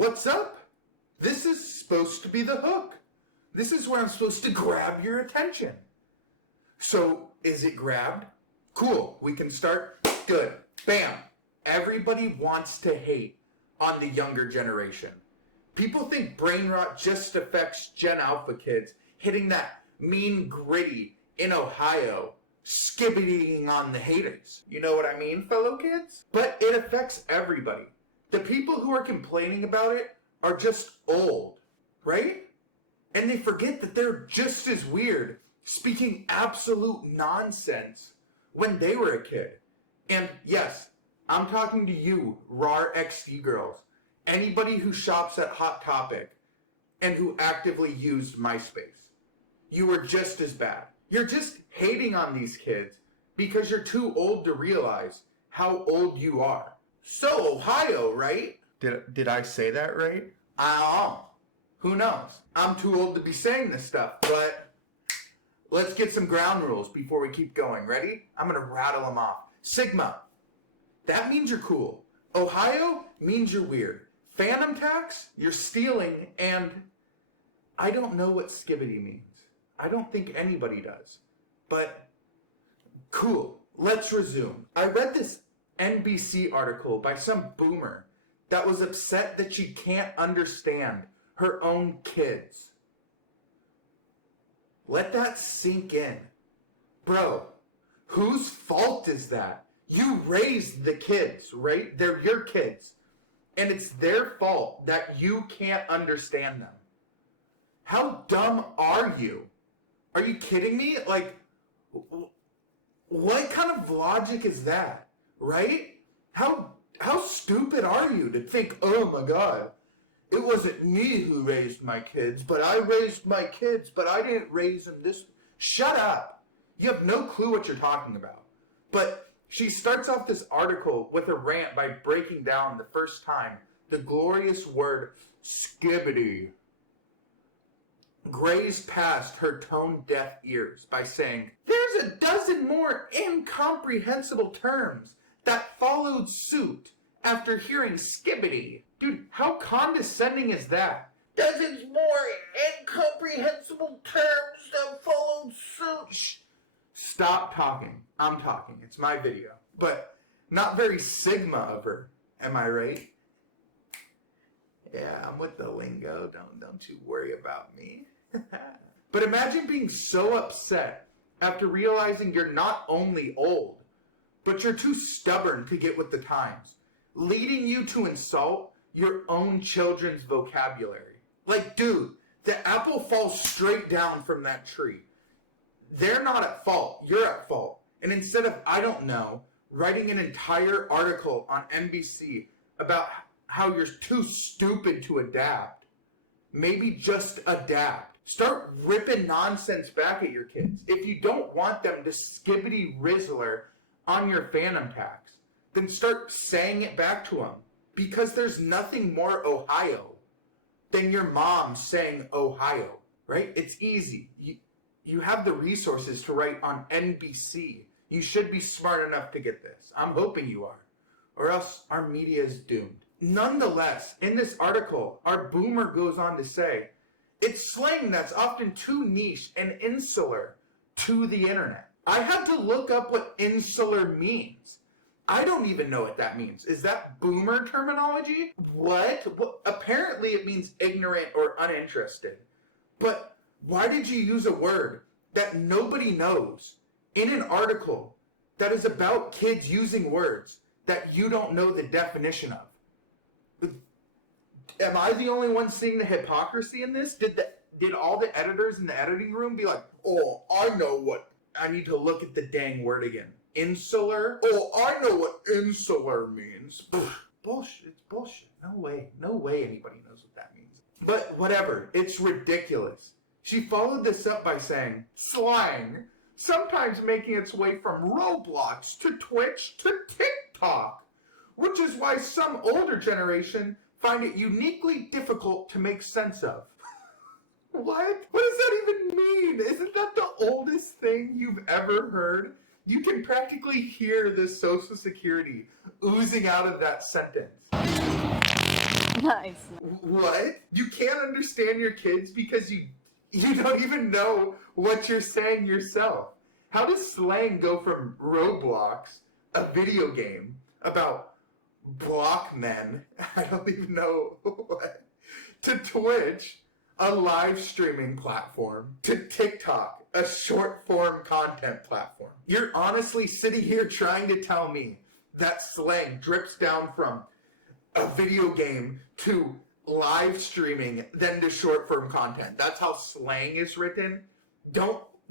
What's up? This is supposed to be the hook. This is where I'm supposed to grab your attention. So, is it grabbed? Cool, we can start. Good. Bam. Everybody wants to hate on the younger generation. People think brain rot just affects Gen Alpha kids hitting that mean gritty in Ohio, skibidying on the haters. You know what I mean, fellow kids? But it affects everybody. The people who are complaining about it are just old, right? And they forget that they're just as weird, speaking absolute nonsense when they were a kid. And yes, I'm talking to you, Rawr XD girls. Anybody who shops at Hot Topic and who actively used MySpace. You were just as bad. You're just hating on these kids because you're too old to realize how old you are. So, Ohio, right? Did I say that right? I don't know. Who knows? I'm too old to be saying this stuff, but let's get some ground rules before we keep going. Ready? I'm going to rattle them off. Sigma. That means you're cool. Ohio means you're weird. Phantom tax, you're stealing, and I don't know what skibidi means. I don't think anybody does. But cool. Let's resume. I read this NBC article by some boomer that was upset that she can't understand her own kids. Let that sink in. Bro, whose fault is that? You raised the kids, right? They're your kids. And it's their fault that you can't understand them. How dumb are you? Are you kidding me? Like, what kind of logic is that, right? How stupid are you to think, oh my God, it wasn't me who raised my kids, but I raised my kids, but I didn't raise them this. Shut up. You have no clue what you're talking about. But she starts off this article with a rant by breaking down the first time the glorious word skibidi grazed past her tone-deaf ears by saying, there's a dozen more incomprehensible terms that followed suit after hearing skibidi. Dude, how condescending is that? Dozens more incomprehensible terms that followed suit. Shh. Stop talking. I'm talking. It's my video. But not very Sigma of her. Am I right? Yeah, I'm with the lingo. Don't you worry about me. But imagine being so upset after realizing you're not only old, but you're too stubborn to get with the times, leading you to insult your own children's vocabulary. Like, dude, the apple falls straight down from that tree. They're not at fault. You're at fault. And instead of, I don't know, writing an entire article on NBC about how you're too stupid to adapt, maybe just adapt. Start ripping nonsense back at your kids. If you don't want them to skibidi rizzler on your phantom tax, then start saying it back to them. Because there's nothing more Ohio than your mom saying Ohio, right? It's easy. You have the resources to write on NBC. You should be smart enough to get this. I'm hoping you are. Or else our media is doomed. Nonetheless, in this article, our boomer goes on to say, it's slang that's often too niche and insular to the internet. I had to look up what insular means. I don't even know what that means. Is that boomer terminology? What? Apparently it means ignorant or uninterested. But why did you use a word that nobody knows in an article that is about kids using words that you don't know the definition of? Am I the only one seeing the hypocrisy in this? Did all the editors in the editing room be like, oh, I know what, I need to look at the dang word again. Insular? Oh, I know what insular means. Bullshit. It's bullshit. No way anybody knows what that means. But whatever. It's ridiculous. She followed this up by saying, slang, sometimes making its way from Roblox to Twitch to TikTok, which is why some older generation find it uniquely difficult to make sense of. What? What does that even mean? Isn't that the oldest thing you've ever heard? You can practically hear the Social Security oozing out of that sentence. Nice. What? You can't understand your kids because you don't even know what you're saying yourself. How does slang go from Roblox, a video game about block men, I don't even know what, to Twitch, a live streaming platform, to TikTok, a short form content platform? You're honestly sitting here trying to tell me that slang drips down from a video game to live streaming, then to short form content. That's how slang is written.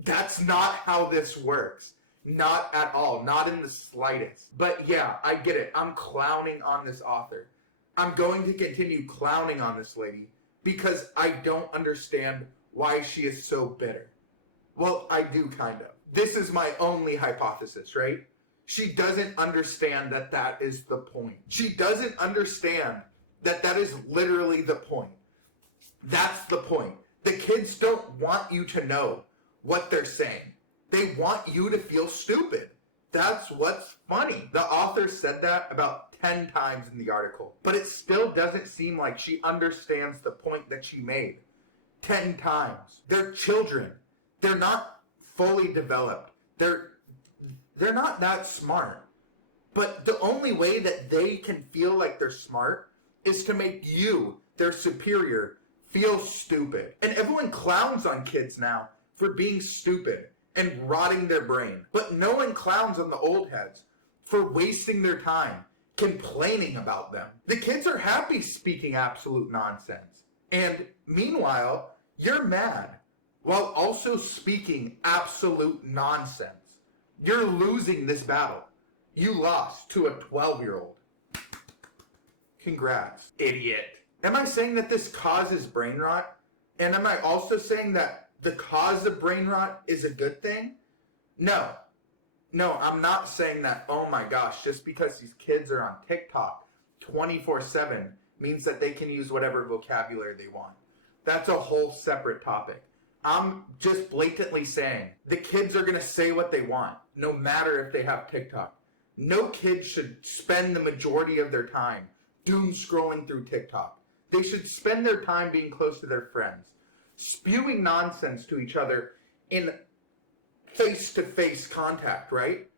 That's not how this works. Not at all. Not in the slightest. But yeah, I get it. I'm clowning on this author. I'm going to continue clowning on this lady because I don't understand why she is so bitter. Well, I do kind of. This is my only hypothesis, right? She doesn't understand that that is the point. She doesn't understand that that is literally the point. That's the point. The kids don't want you to know what they're saying. They want you to feel stupid. That's what's funny. The author said that about 10 times in the article, but it still doesn't seem like she understands the point that she made 10 times. They're children. They're not fully developed. They're not that smart. But the only way that they can feel like they're smart is to make you, their superior, feel stupid. And everyone clowns on kids now for being stupid and rotting their brain. But no one clowns on the old heads for wasting their time complaining about them. The kids are happy speaking absolute nonsense. And meanwhile, you're mad while also speaking absolute nonsense. You're losing this battle. You lost to a 12-year-old. Congrats, idiot. Am I saying that this causes brain rot? And am I also saying that the cause of brain rot is a good thing? No. No, I'm not saying that, oh my gosh, just because these kids are on TikTok 24/7 means that they can use whatever vocabulary they want. That's a whole separate topic. I'm just blatantly saying the kids are going to say what they want, no matter if they have TikTok. No kid should spend the majority of their time doom scrolling through TikTok. They should spend their time being close to their friends, spewing nonsense to each other in face-to-face contact, right?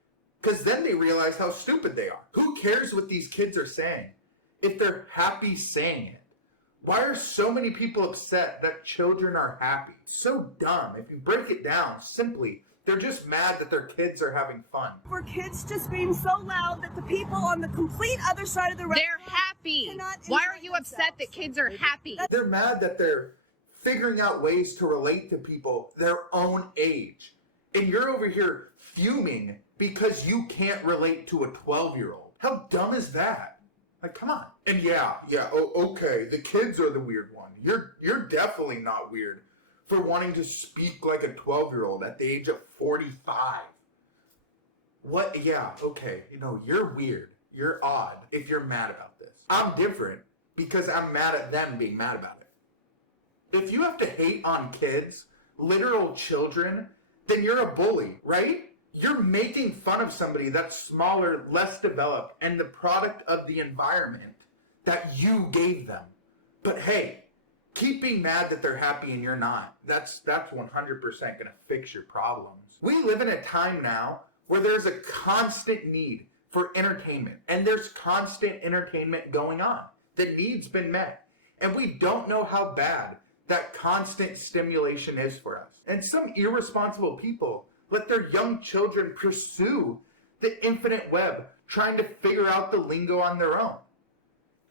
Because then they realize how stupid they are. Who cares what these kids are saying if they're happy saying it? Why are so many people upset that children are happy? So dumb. If you break it down, simply, they're just mad that their kids are having fun. For kids to scream so loud that the people on the complete other side of the road, they're happy. Why are you upset that kids are happy? They're mad that they're figuring out ways to relate to people their own age. And you're over here fuming because you can't relate to a 12-year-old. How dumb is that? Like, come on. And okay, the kids are the weird one. You're definitely not weird for wanting to speak like a 12-year-old at the age of 45. What? Yeah, okay. You're weird. You're odd if you're mad about this. I'm different because I'm mad at them being mad about it. If you have to hate on kids, literal children, then you're a bully, right? You're making fun of somebody that's smaller, less developed, and the product of the environment that you gave them. But hey, keep being mad that they're happy and you're not. That's 100% gonna fix your problems. We live in a time now where there's a constant need for entertainment, and there's constant entertainment going on. The need's been met, and we don't know how bad that constant stimulation is for us. And some irresponsible people let their young children pursue the infinite web, trying to figure out the lingo on their own.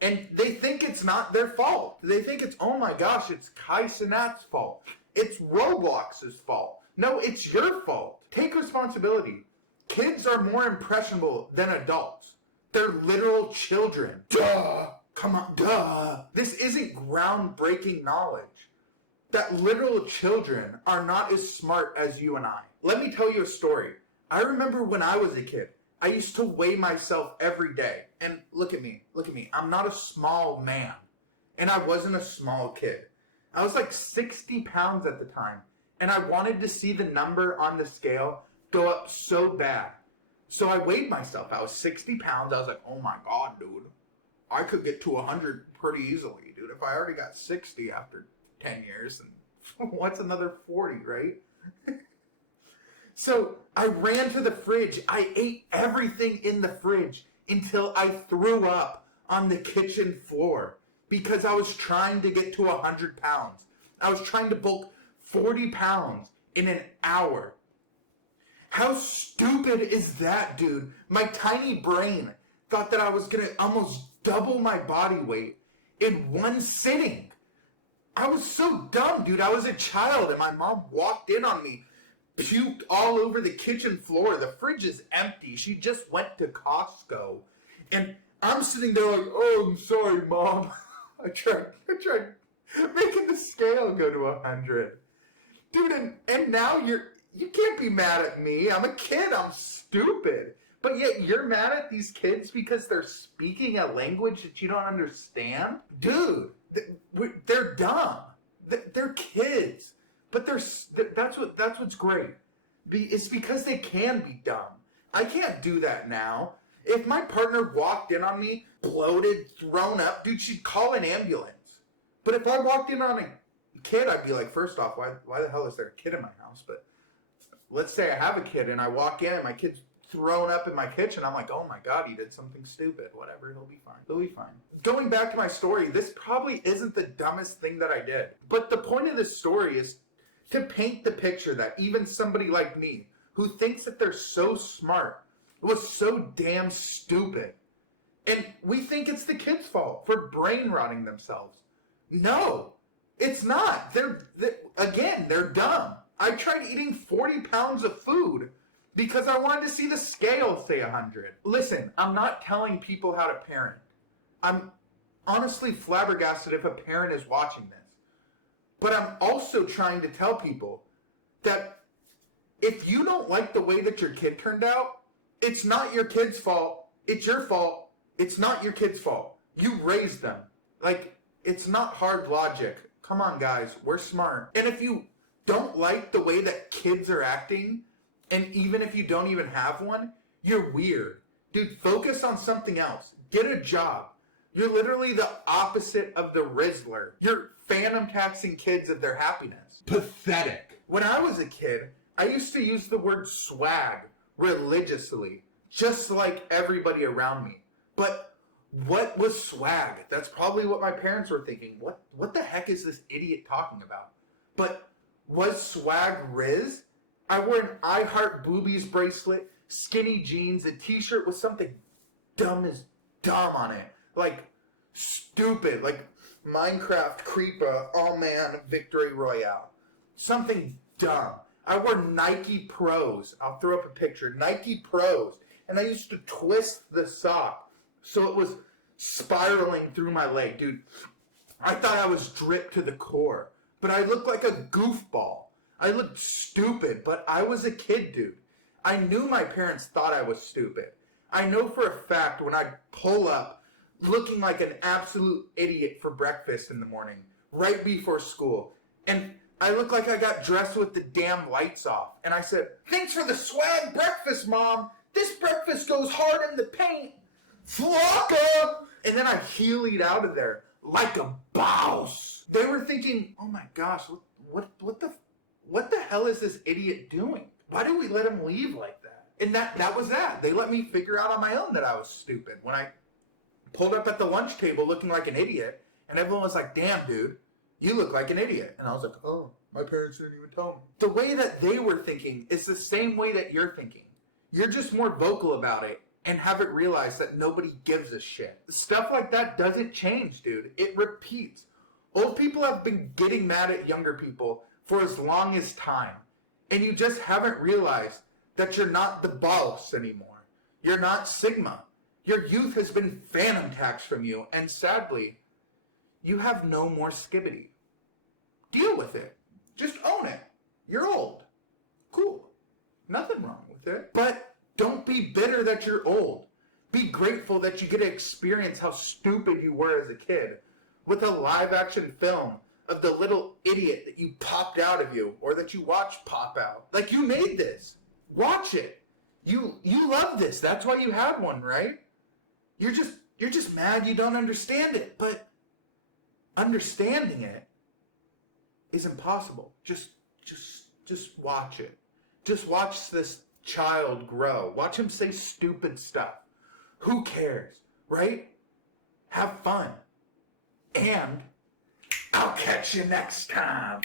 And they think it's not their fault. They think it's, oh my gosh, it's Kai Cenat's fault. It's Roblox's fault. No, it's your fault. Take responsibility. Kids are more impressionable than adults. They're literal children. Duh! Come on, duh! This isn't groundbreaking knowledge. That literal children are not as smart as you and I. Let me tell you a story. I remember when I was a kid, I used to weigh myself every day. And look at me. I'm not a small man. And I wasn't a small kid. I was like 60 pounds at the time. And I wanted to see the number on the scale go up so bad. So I weighed myself. I was 60 pounds. I was like, oh my God, dude. I could get to 100 pretty easily, dude. If I already got 60 after 10 years, and what's another 40, right? So I ran to the fridge. I ate everything in the fridge until I threw up on the kitchen floor because I was trying to get to 100 pounds. I was trying to bulk 40 pounds in an hour. How stupid is that, dude? My tiny brain thought that I was going to almost double my body weight in one sitting. I was so dumb, dude. I was a child, and my mom walked in on me, puked all over the kitchen floor. The fridge is empty. She just went to Costco. And I'm sitting there like, oh, I'm sorry, Mom. I tried making the scale go to 100. Dude, and now you can't be mad at me. I'm a kid. I'm stupid. But yet you're mad at these kids because they're speaking a language that you don't understand? Dude, they're dumb. They're kids. But that's what's great. It's because they can be dumb. I can't do that now. If my partner walked in on me, bloated, thrown up, dude, she'd call an ambulance. But if I walked in on a kid, I'd be like, first off, why the hell is there a kid in my house? But let's say I have a kid and I walk in and my kid's thrown up in my kitchen. I'm like, oh my God, he did something stupid. Whatever, he'll be fine. He'll be fine. Going back to my story, this probably isn't the dumbest thing that I did. But the point of this story is to paint the picture that even somebody like me, who thinks that they're so smart, was so damn stupid. And we think it's the kids' fault for brain rotting themselves. No, it's not. They're dumb. I tried eating 40 pounds of food because I wanted to see the scale say 100. Listen, I'm not telling people how to parent. I'm honestly flabbergasted if a parent is watching this. But I'm also trying to tell people that if you don't like the way that your kid turned out, it's not your kid's fault. It's your fault. It's not your kid's fault. You raised them. Like, it's not hard logic. Come on, guys. We're smart. And if you don't like the way that kids are acting, and even if you don't even have one, you're weird. Dude, focus on something else. Get a job. You're literally the opposite of the Rizzler. You're phantom taxing kids of their happiness. Pathetic. When I was a kid, I used to use the word swag religiously, just like everybody around me. But what was swag? That's probably what my parents were thinking. What the heck is this idiot talking about? But was swag Rizz? I wore an I Heart Boobies bracelet, skinny jeans, a t-shirt with something dumb as dumb on it. Like, stupid. Like, Minecraft Creeper, oh man, Victory Royale. Something dumb. I wore Nike Pros. I'll throw up a picture. Nike Pros. And I used to twist the sock so it was spiraling through my leg. Dude, I thought I was dripped to the core. But I looked like a goofball. I looked stupid, but I was a kid, dude. I knew my parents thought I was stupid. I know for a fact when I'd pull up looking like an absolute idiot for breakfast in the morning, right before school, and I looked like I got dressed with the damn lights off. And I said, thanks for the swag breakfast, Mom. This breakfast goes hard in the paint. Flocka! And then I heeled out of there like a boss. They were thinking, oh my gosh, what the hell is this idiot doing? Why do we let him leave like that? And that was that. They let me figure out on my own that I was stupid. When I pulled up at the lunch table looking like an idiot, and everyone was like, damn, dude, you look like an idiot. And I was like, oh, my parents didn't even tell me. The way that they were thinking is the same way that you're thinking. You're just more vocal about it and haven't realized that nobody gives a shit. Stuff like that doesn't change, dude. It repeats. Old people have been getting mad at younger people for as long as time. And you just haven't realized that you're not the boss anymore. You're not Sigma. Your youth has been phantom taxed from you, and sadly, you have no more Skibidi. Deal with it. Just own it. You're old. Cool. Nothing wrong with it. But don't be bitter that you're old. Be grateful that you get to experience how stupid you were as a kid with a live action film of the little idiot that you popped out of you or that you watched pop out. Like, you made this. Watch it. You love this. That's why you had one, right? You're You're just mad you don't understand it. But understanding it is impossible. Just watch it. Just watch this child grow. Watch him say stupid stuff. Who cares, right? Have fun. And I'll catch you next time.